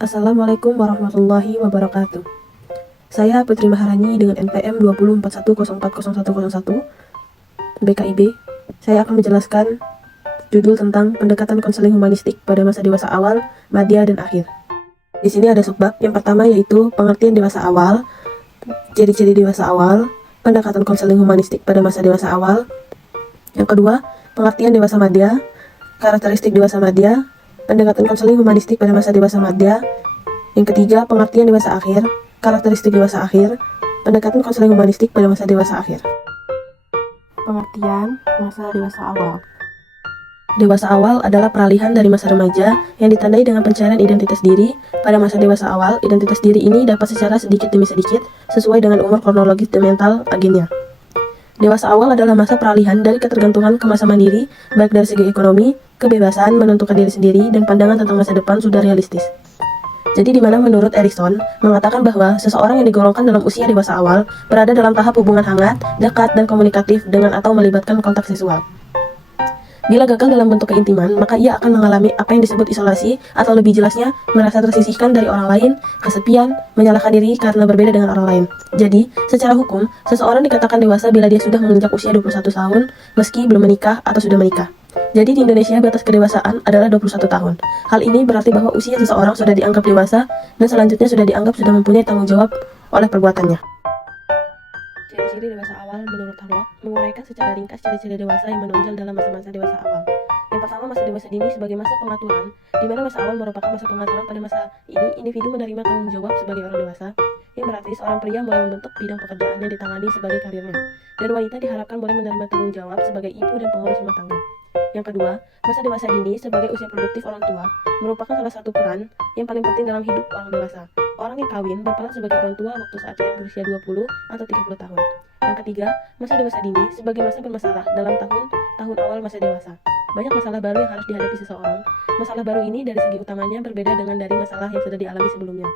Assalamualaikum warahmatullahi wabarakatuh. Saya Putri Maharani dengan NPM 2041040101 BKIB. Saya akan menjelaskan judul tentang pendekatan konseling humanistik pada masa dewasa awal, madya, dan akhir. Di sini ada subbab. Yang pertama yaitu pengertian dewasa awal, ciri-ciri dewasa awal, pendekatan konseling humanistik pada masa dewasa awal. Yang kedua, pengertian dewasa madya, karakteristik dewasa madya, pendekatan konseling humanistik pada masa dewasa madya. Yang ketiga, pengertian dewasa akhir, karakteristik dewasa akhir, pendekatan konseling humanistik pada masa dewasa akhir. Pengertian masa dewasa awal. Dewasa awal adalah peralihan dari masa remaja yang ditandai dengan pencairan identitas diri. Pada masa dewasa awal, identitas diri ini dapat secara sedikit demi sedikit sesuai dengan umur kronologis dan mental agennya. Dewasa awal adalah masa peralihan dari ketergantungan ke masa mandiri, baik dari segi ekonomi, kebebasan, menentukan diri sendiri, dan pandangan tentang masa depan sudah realistis. Jadi di mana menurut Erikson mengatakan bahwa seseorang yang digolongkan dalam usia dewasa awal berada dalam tahap hubungan hangat, dekat, dan komunikatif dengan atau melibatkan kontak seksual. Bila gagal dalam bentuk keintiman, maka ia akan mengalami apa yang disebut isolasi, atau lebih jelasnya, merasa tersisihkan dari orang lain, kesepian, menyalahkan diri karena berbeda dengan orang lain. Jadi, secara hukum, seseorang dikatakan dewasa bila dia sudah menginjak usia 21 tahun, meski belum menikah atau sudah menikah. Jadi di Indonesia batas kedewasaan adalah 21 tahun. Hal ini berarti bahwa usia seseorang sudah dianggap dewasa dan selanjutnya sudah dianggap sudah mempunyai tanggung jawab oleh perbuatannya. Ciri-ciri dewasa awal menurut Harlock menguraikan secara ringkas ciri-ciri dewasa yang menonjol dalam masa-masa dewasa awal. Yang pertama, masa dewasa dini sebagai masa pengaturan, di mana masa awal merupakan masa pengaturan. Pada masa ini, individu menerima tanggung jawab sebagai orang dewasa, yang berarti seorang pria mulai membentuk bidang pekerjaan yang ditangani sebagai karirnya, dan wanita diharapkan boleh menerima tanggung jawab sebagai ibu dan pengurus rumah tangga. Yang kedua, masa dewasa dini sebagai usia produktif orang tua merupakan salah satu peran yang paling penting dalam hidup orang dewasa. Orang yang kawin berperan sebagai orang tua waktu saat ia berusia 20 atau 30 tahun. Yang ketiga, masa dewasa dini sebagai masa bermasalah dalam tahun awal masa dewasa. Banyak masalah baru yang harus dihadapi seseorang. Masalah baru ini dari segi utamanya berbeda dengan dari masalah yang sudah dialami sebelumnya.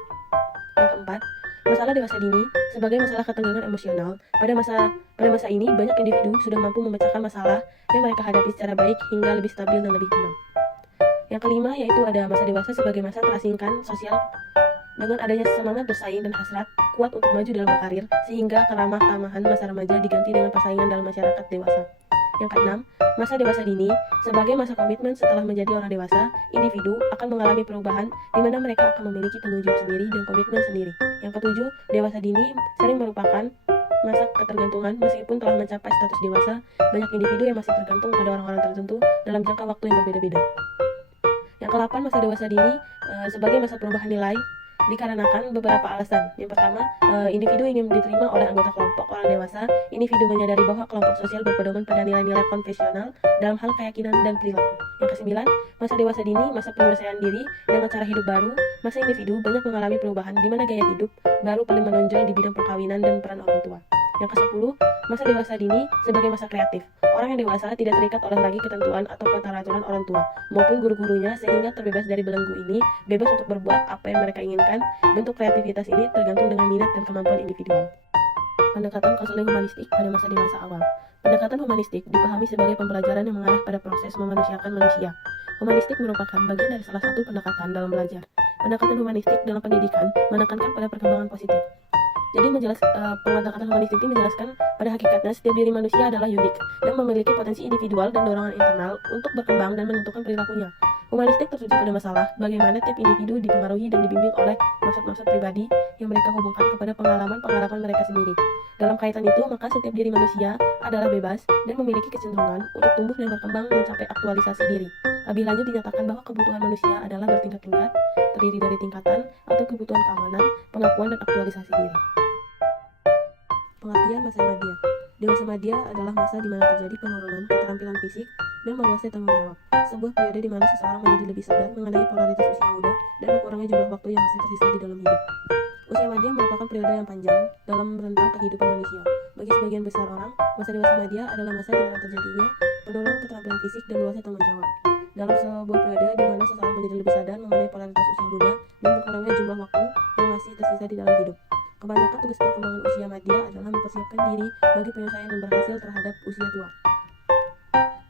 Yang keempat, masalah dewasa dini sebagai masalah ketenggangan emosional. Pada masa ini, banyak individu sudah mampu memecahkan masalah yang mereka hadapi secara baik hingga lebih stabil dan lebih tenang. Yang kelima yaitu ada masa dewasa sebagai masa terasingkan sosial dengan adanya semangat bersaing dan hasrat kuat untuk maju dalam karir, sehingga keramah tamahan masa remaja diganti dengan persaingan dalam masyarakat dewasa. Yang keenam, masa dewasa dini sebagai masa komitmen. Setelah menjadi orang dewasa, individu akan mengalami perubahan di mana mereka akan memiliki tanggung jawab sendiri dan komitmen sendiri. Yang ketujuh, dewasa dini sering merupakan masa ketergantungan. Meskipun telah mencapai status dewasa, banyak individu yang masih tergantung pada orang-orang tertentu dalam jangka waktu yang berbeda-beda. Yang ke-8, masa dewasa dini sebagai masa perubahan nilai dikarenakan beberapa alasan. Yang pertama, individu ingin diterima oleh anggota kelompok orang dewasa. Individu menyadari bahwa kelompok sosial berpedoman pada nilai-nilai konvensional dalam hal keyakinan dan perilaku. Yang ke-9, masa dewasa dini, masa penyelesaian diri dengan cara hidup baru. Masa individu banyak mengalami perubahan di mana gaya hidup baru paling menonjol di bidang perkawinan dan peran orang tua. Yang ke-10, masa dewasa dini sebagai masa kreatif. Orang yang dewasa tidak terikat oleh lagi ketentuan atau keteraturan orang tua maupun guru-gurunya, sehingga terbebas dari belenggu ini, bebas untuk berbuat apa yang mereka inginkan. Bentuk kreativitas ini tergantung dengan minat dan kemampuan individual. Pendekatan konseling humanistik pada masa dewasa awal. Pendekatan humanistik dipahami sebagai pembelajaran yang mengarah pada proses memanusiakan manusia. Humanistik merupakan bagian dari salah satu pendekatan dalam belajar. Pendekatan humanistik dalam pendidikan menekankan pada perkembangan positif. Jadi pendekatan humanistik ini menjelaskan pada hakikatnya setiap diri manusia adalah unik dan memiliki potensi individual dan dorongan internal untuk berkembang dan menentukan perilakunya. Humanistik tertuju pada masalah bagaimana tiap individu dipengaruhi dan dibimbing oleh maksud-maksud pribadi yang mereka hubungkan kepada pengalaman-pengalaman mereka sendiri. Dalam kaitan itu, maka setiap diri manusia adalah bebas dan memiliki kecenderungan untuk tumbuh dan berkembang mencapai aktualisasi diri. Lebih lanjut dinyatakan bahwa kebutuhan manusia adalah bertingkat-tingkat, terdiri dari tingkatan atau kebutuhan keamanan, pengakuan, dan aktualisasi diri. Pengertian masa madya. Dewasa madya adalah masa di mana terjadi penurunan keterampilan fisik dan meluasnya tanggung jawab. Sebuah periode di mana seseorang menjadi lebih sadar mengenai polaritas usia muda dan berkurangnya jumlah waktu yang masih tersisa di dalam hidup. Usia madya merupakan periode yang panjang dalam rentang kehidupan manusia. Bagi sebagian besar orang, masa dewasa madya adalah masa di mana terjadinya penurunan keterampilan fisik dan luasnya tanggung jawab. Dalam sebuah periode di mana seseorang menjadi lebih sadar mengenai polaritas usia muda dan berkurangnya jumlah waktu yang masih tersisa di dalam hidup. Kebanyakan tugas perkembangan usia madya adalah mempersiapkan diri bagi penyelesaian yang berhasil terhadap usia tua.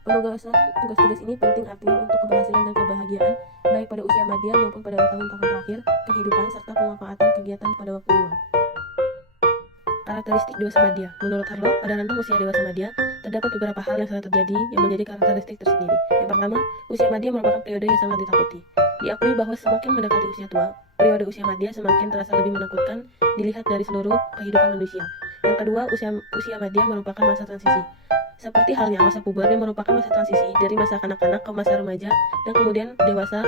Penugasan tugas-tugas ini penting artinya untuk keberhasilan dan kebahagiaan baik pada usia madya maupun pada tahun-tahun terakhir pemanfaatan kegiatan pada waktu luang. Karakteristik dewasa madya. Menurut Harlow, pada rentang usia dewasa madya, terdapat beberapa hal yang sering terjadi yang menjadi karakteristik tersendiri. Yang pertama, usia madya merupakan periode yang sangat ditakuti. Diakui bahwa semakin mendekati usia tua, periode usia madya semakin terasa lebih menakutkan dilihat dari seluruh kehidupan manusia. Yang kedua, usia madya merupakan masa transisi. Seperti halnya masa puber yang merupakan masa transisi dari masa kanak-kanak ke masa remaja dan kemudian dewasa.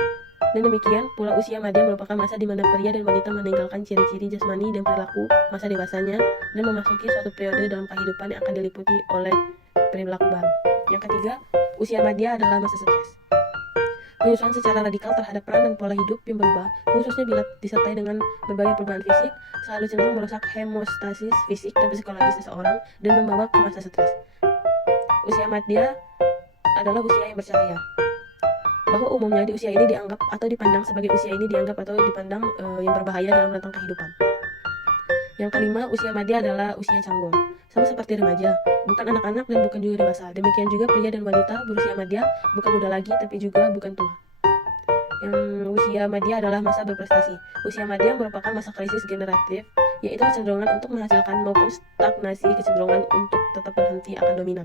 Dan demikian pula usia madya merupakan masa di mana pria dan wanita meninggalkan ciri-ciri jasmani dan perilaku masa dewasanya dan memasuki suatu periode dalam kehidupan yang akan diliputi oleh perilaku baru. Yang ketiga, usia madya adalah masa stres. Penyesuaian secara radikal terhadap peran dan pola hidup yang berubah, khususnya bila disertai dengan berbagai perubahan fisik, selalu cenderung merusak hemostasis fisik dan psikologis seseorang dan membawa ke masa stres. Usia madya adalah usia yang bercahaya. Bahwa umumnya di usia ini dianggap atau dipandang sebagai usia ini dianggap atau dipandang yang berbahaya dalam rentang kehidupan. Yang kelima, usia madya adalah usia canggung. Sama seperti remaja, bukan anak-anak dan bukan juga dewasa. Demikian juga pria dan wanita berusia madya, bukan muda lagi tapi juga bukan tua. Yang usia madya adalah masa berprestasi. Usia madya merupakan masa krisis generatif, yaitu kecenderungan untuk menghasilkan maupun stagnasi kecenderungan untuk tetap berhenti akan dominan.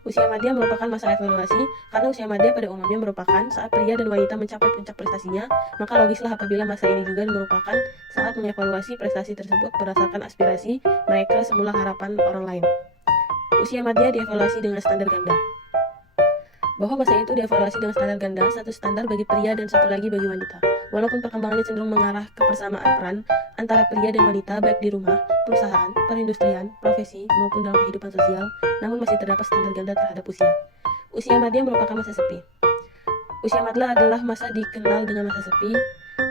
Usia madya merupakan masa evaluasi, karena usia madya pada umumnya merupakan saat pria dan wanita mencapai puncak prestasinya, maka logislah apabila masa ini juga merupakan saat mengevaluasi prestasi tersebut berdasarkan aspirasi mereka semula harapan orang lain. Usia madya dievaluasi dengan standar ganda. Bahwa masa itu dievaluasi dengan standar ganda, satu standar bagi pria dan satu lagi bagi wanita. Walaupun perkembangannya cenderung mengarah ke persamaan peran antara pria dan wanita baik di rumah, perusahaan, perindustrian, profesi, maupun dalam kehidupan sosial, namun masih terdapat standar ganda terhadap usia. Usia madya merupakan masa sepi. Usia madya adalah masa dikenal dengan masa sepi,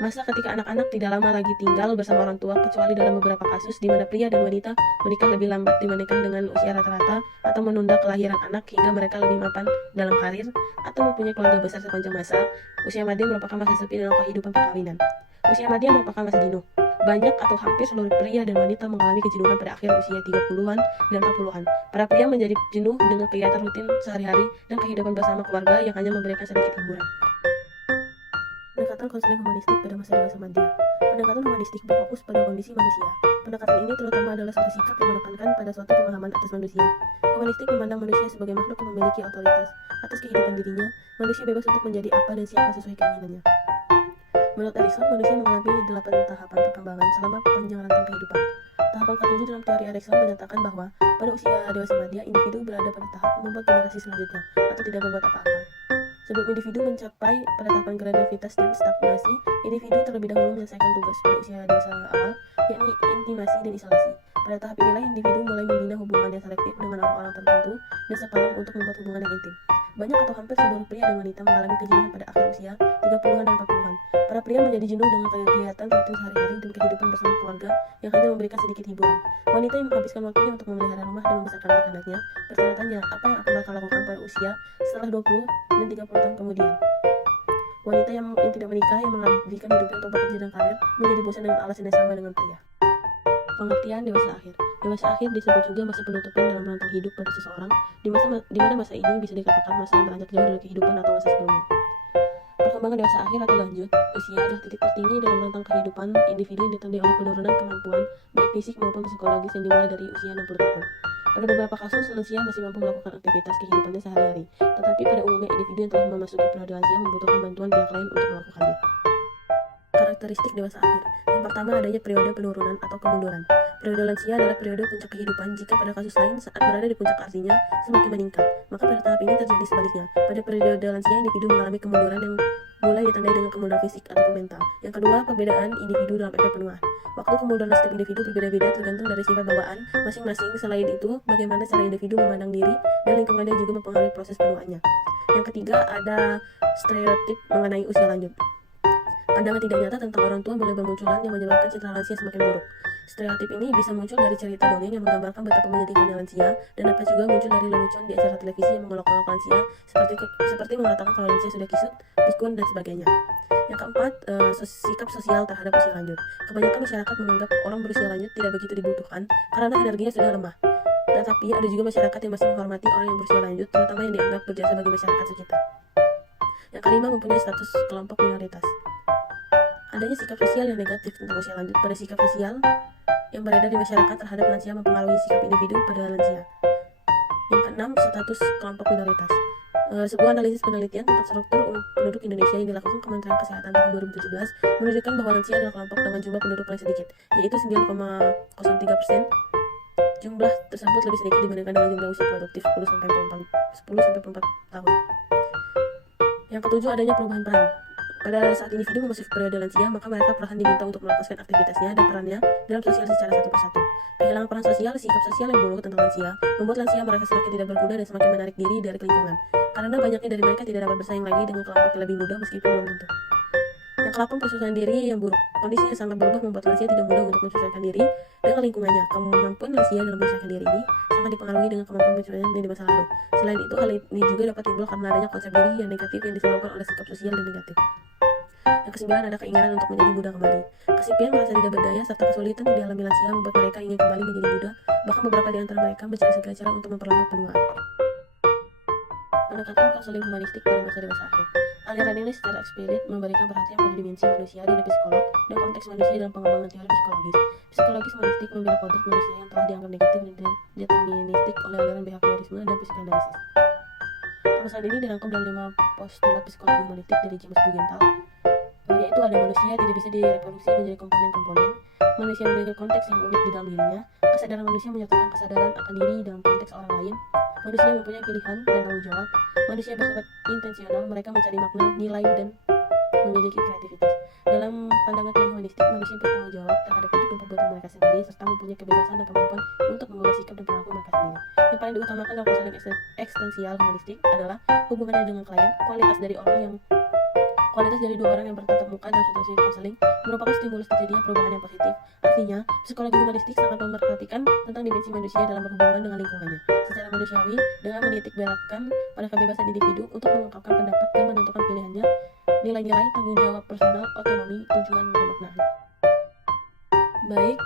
masa ketika anak-anak tidak lama lagi tinggal bersama orang tua, kecuali dalam beberapa kasus di mana pria dan wanita menikah lebih lambat dibandingkan dengan usia rata-rata, atau menunda kelahiran anak hingga mereka lebih mapan dalam karir, atau mempunyai keluarga besar sepanjang masa. Usia madya merupakan masa sepi dalam kehidupan perkawinan. Usia madya merupakan masa jenuh. Banyak atau hampir seluruh pria dan wanita mengalami kejenuhan pada akhir usia 30-an dan 40-an. Para pria menjadi jenuh dengan kegiatan rutin sehari-hari dan kehidupan bersama keluarga yang hanya memberikan sedikit hiburan. Pendekatan konseling humanistik pada masa dewasa madya. Pendekatan humanistik berfokus pada kondisi manusia. Pendekatan ini terutama adalah suatu sikap yang menekankan pada suatu pemahaman atas manusia. Humanistik memandang manusia sebagai makhluk yang memiliki otoritas atas kehidupan dirinya. Manusia bebas untuk menjadi apa dan siapa sesuai keinginannya. Menurut Erikson, manusia mengalami 8 tahapan perkembangan selama panjang rentang kehidupan. Tahapan ketujuh dalam teori Erikson menyatakan bahwa pada usia dewasa madya, individu berada pada tahap membuat generasi selanjutnya atau tidak berbuat apa-apa. Sebelum individu mencapai pada tahapan gradivitas dan stagnasi, individu terlebih dahulu menyelesaikan tugas pada usia dewasa awal, yakni intimasi dan isolasi. Pada tahap inilah individu mulai membina hubungan yang selektif dengan orang-orang tertentu dan sepadan untuk membuat hubungan yang intim. Banyak atau hampir seluruh pria dan wanita mengalami kejenuhan pada akhir usia 30-an dan 40-an. Para pria menjadi jenuh dengan kegiatan rutin sehari-hari dan kehidupan bersama keluarga yang hanya memberikan sedikit hiburan. Wanita yang menghabiskan waktunya untuk memelihara rumah dan membesarkan anak-anaknya bertanya-tanya apa yang akan mereka lakukan pada usia setelah 20 dan 30 tahun kemudian. Wanita yang tidak menikah yang mengabdikan hidupnya untuk bekerja dan karir menjadi bosan dengan alasan yang sama dengan pria. Pengertian dewasa akhir. Dewasa akhir disebut juga masa penutupan dalam rentang hidup pada seseorang, di mana masa ini bisa dikatakan masa yang beranjak jauh dari kehidupan atau masa sebelumnya. Perkembangan dewasa akhir atau lanjut usia adalah titik tertinggi dalam rentang kehidupan individu yang ditandai oleh penurunan kemampuan baik fisik maupun psikologis yang dimulai dari usia 60 tahun. Pada beberapa kasus, lansia masih mampu melakukan aktivitas kehidupannya sehari-hari, tetapi pada umumnya individu yang telah memasuki periode lansia membutuhkan bantuan pihak lain untuk melakukannya. Karakteristik dewasa akhir. Yang pertama, adanya periode penurunan atau kemunduran. Periode lansia adalah periode puncak kehidupan. Jika pada kasus lain saat berada di puncak artinya semakin meningkat, maka pada tahap ini terjadi sebaliknya. Pada periode lansia, individu mengalami kemunduran yang mulai ditandai dengan kemunduran fisik ataupun mental. Yang kedua, perbedaan individu dalam efek penuaan. Waktu kemunduran setiap individu berbeda-beda tergantung dari sifat bawaan masing-masing. Selain itu, bagaimana cara individu memandang diri dan lingkungannya juga mempengaruhi proses penuaannya. Yang ketiga, ada stereotip mengenai usia lanjut. Pandangan tidak nyata tentang orang tua mulai bermunculan yang menyebabkan citra lansia semakin buruk. Stereotip ini bisa muncul dari cerita dongeng yang menggambarkan betapa menyedihkannya lansia, dan dapat juga muncul dari lelucon di acara televisi yang mengolok-olok lansia, seperti mengatakan kalau lansia sudah kisut, pikun, dan sebagainya. Yang keempat, sikap sosial terhadap usia lanjut. Kebanyakan masyarakat menganggap orang berusia lanjut tidak begitu dibutuhkan karena energinya sudah lemah. Tetapi ada juga masyarakat yang masih menghormati orang yang berusia lanjut, terutama yang dianggap berjasa bagi masyarakat sekitar. Yang kelima, mempunyai status kelompok minoritas. adanya sikap sosial yang negatif tentang usia lanjut. Pada sikap sosial yang beredar di masyarakat terhadap lansia mempengaruhi sikap individu pada lansia. Yang keenam, status kelompok minoritas. Sebuah analisis penelitian tentang struktur penduduk Indonesia yang dilakukan Kementerian Kesehatan tahun 2017 menunjukkan bahwa lansia adalah kelompok dengan jumlah penduduk paling sedikit, yaitu 9,03%. Jumlah tersebut lebih sedikit dibandingkan dengan jumlah usia produktif 10-24 tahun. Yang ketujuh, adanya perubahan peran. Pada saat individu memasuki periode lansia, maka mereka perlahan diminta untuk melepaskan aktivitasnya dan perannya dalam sosial secara satu persatu. Kehilangan peran sosial, sikap sosial yang buruk tentang lansia, membuat lansia merasa semakin tidak berguna dan semakin menarik diri dari lingkungan. Karena banyaknya dari mereka tidak dapat bersaing lagi dengan kelompok yang lebih muda meskipun belum tentu. Yang ke-8, penyesuaian diri yang buruk. Kondisi yang sangat berubah membuat lansia tidak mudah untuk menyesuaikan diri dengan lingkungannya. Kemampuan lansia dalam menyesuaikan diri ini sangat dipengaruhi dengan kemampuan penyesuaian di masa lalu. Selain itu, hal ini juga dapat timbul karena adanya konsep diri yang negatif yang disebabkan oleh sikap sosial dan negatif. Yang ke-9, ada keinginan untuk menjadi muda kembali. Kesepian, merasa tidak berdaya, serta kesulitan yang dialami lansia membuat mereka ingin kembali menjadi muda. Bahkan beberapa di antara mereka mencari segala cara untuk memperlambat penuaan. Pendekatan konseling humanistik pada masa dewasa akhir. Aliran ini secara eksplisit memberikan perhatian pada dimensi manusia dari psikolog dan konteks manusia dalam pengembangan teori psikologis. Psikologis humanistik membela kodrat manusia yang telah dianggap negatif dan deterministik oleh aliran behaviorisme dan psikoanalisis. Permasalahan ini dirangkum dalam 5 postulat psikologi humanistik dari James Bugental, yaitu ada manusia tidak bisa direproduksi menjadi komponen-komponen, manusia memiliki konteks yang unik di dalam dirinya, kesadaran manusia menyertakan kesadaran akan diri dalam konteks orang lain, manusia mempunyai pilihan dan tanggung jawab, manusia bersifat intensional, mereka mencari makna, nilai, dan memiliki kreativitas. Dalam pandangan teori humanistik, manusia bertanggung jawab terhadap hidup dan perbuatan mereka sendiri, serta mempunyai kebebasan dan kemampuan untuk mengubah sikap dan perilaku mereka sendiri. Yang paling diutamakan dalam konseling eksistensial humanistik adalah hubungannya dengan klien. Kualitas dari dua orang yang bertatap muka dalam situasi konseling merupakan stimulus terjadinya perubahan yang positif. Artinya, psikologi humanistik sangat memperhatikan tentang dimensi manusia dalam berhubungan dengan lingkungannya secara manusiawi dengan menitik beratkan pada kebebasan individu untuk mengungkapkan pendapat dan menentukan pilihannya, nilai-nilai, tanggung jawab personal, otonomi, tujuan, dan makna. Baik,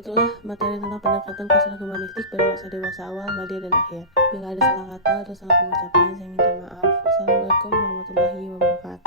itulah materi tentang pendekatan konseling humanistik pada masa dewasa awal, media, dan akhir. Bila ada salah kata atau salah pengucapan, saya minta maaf. Wassalamualaikum warahmatullahi wabarakatuh.